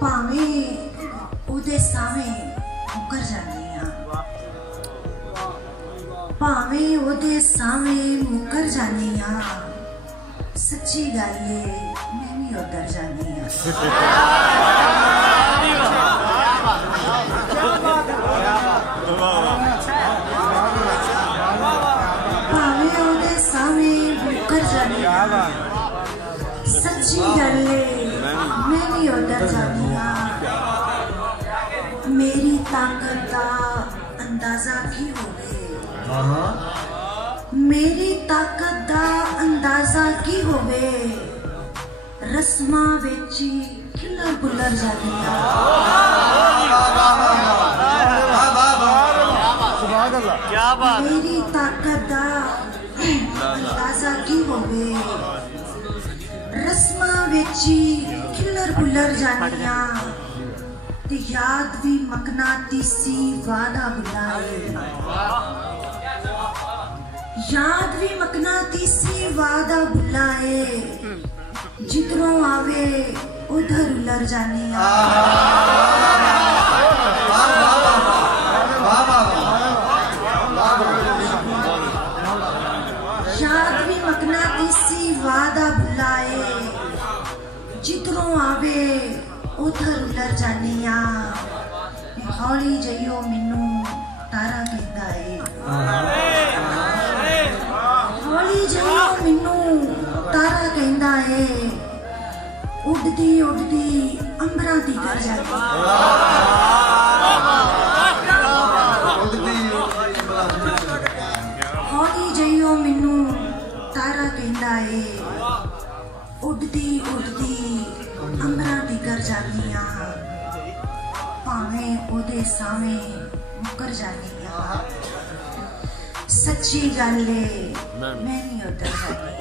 भावें उहदे सावें मुकर जानी आ, भावें उहदे सावें मुकर जानी आ, सच्ची गल है मैं भी उधर जानी आ। भावें उहदे सावें मुकर जानी आ, सच्ची गल है मैं भी उधर जानी आ। मेरी ताकत का अंदाजा की होवे, मेरी ताकत का अंदाजा की होवे, रस्मा विच खिलर बुलर जानी आ। मेरी ताकत का अंदाजा की होवे, रस्मा विच खिलर बुलर जानी आ। ते याद भी मकनातीसी वादा बुलाए, याद भी मकनातीसी वादा बुलाए, जिधरों आवे उधर उलर जानी आ। याद भी मकनातीसी वादा बुलाए, जिधरों आवे उधर उलर जानी आ। हौली जइयो मैनू तारा कहंदा है, हौली जइयो मैनू तारा कहंदा है, उड़दी उड़दी अंबरां दी कर जानी। हौली जइयो मैनू तारा कहंदा है, उड़दी उड़दी अंबरां दी कर जानी आ। भावें उहदे सावें मुकर जानी आ, सच्ची गल है मैं नहीं उधर जानी।